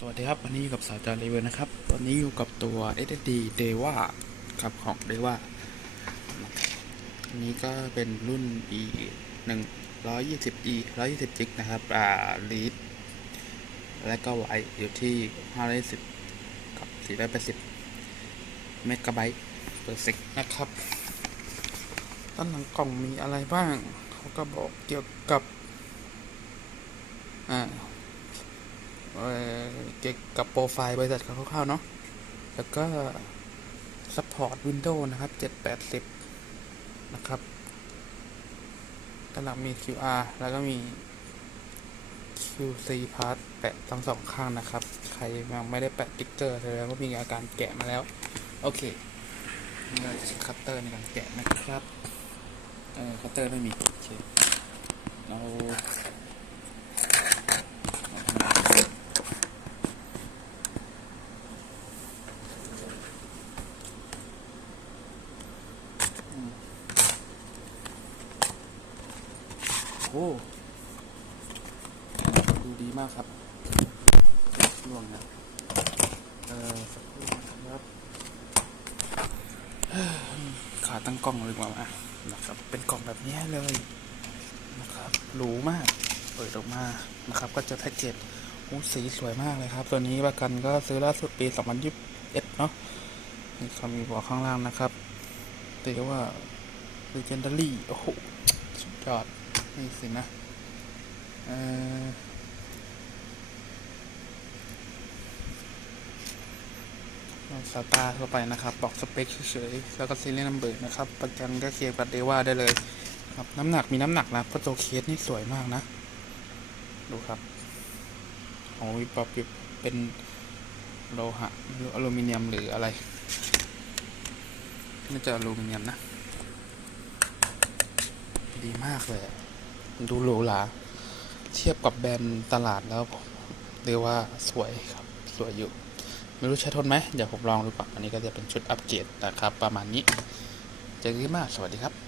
สวัสดีครับ วันนี้อยู่กับสาวจารีเวอร์นะครับวันนี้อยู่กับตัว SSD Deva ครับของ Deva อันนี้ก็เป็นรุ่น e 1 2 0 e 120จิกนะครับ อ่า read และก็ไวอยู่ที่ 510 กับ 480 เมกะไบต์ per sec นะครับด้านหลังกล่องมีอะไรบ้าง เขาก็บอกเกี่ยวกับ อ่า เกี่ยวกับโปรไฟล์บริษัทคร่าวๆเนาะ แล้วก็ support Windows นะครับ 780 นะครับด้านหลังมี QR แล้วก็มี QC Part แปะทั้งสองข้างนะครับ ใครยังไม่ได้แปะติ๊กเกอร์แสดงว่ามีอาการแกะมาแล้ว โอเคเราจะใช้คัตเตอร์ในการแกะนะครับ เออคัตเตอร์ไม่มี โอเค เรา โอ้ดูดีมากครับช่วงนะเออสักครู่นะครับขาตั้งกล้องเลยกว่ามานะครับ เป็นกล่องแบบนี้เลยนะครับหรูมาก เปิดออกมานะครับ ก็จะแพ็กเกจโอ้สีสวยมากเลยครับ ตัวนี้ประกันก็ซื้อล่าสุดปี 2021 เนาะนี่คำมีบอกข้างล่างนะครับเรียกว่า Legendary โอ้โหสุดยอด นี่สินะเอ่อสตาร์เข้าไปนะครับ บอกสเปคเฉยๆ แล้วก็ซีเรียลนัมเบอร์นะครับ ประกันก็เคลียร์กับเดว่าได้เลยครับ น้ำหนักมีน้ำหนักนะเพราะตัวเคสนี่สวยมากนะ ดูครับโอ้ยปอบเป็นโลหะไม่รู้อลูมิเนียมหรืออะไรน่าจะอลูมิเนียมนะ ดีมากเลย ดูหรูหราเทียบกับแบรนด์ตลาดแล้วเรียกว่าสวยครับ สวยอยู่ ไม่รู้ใช้ทนไหมเดี๋ยวผมลองดูก่อนอันนี้ก็จะเป็นชุดอัปเกรดนะครับ ประมาณนี้เจอกันใหม่สวัสดีครับ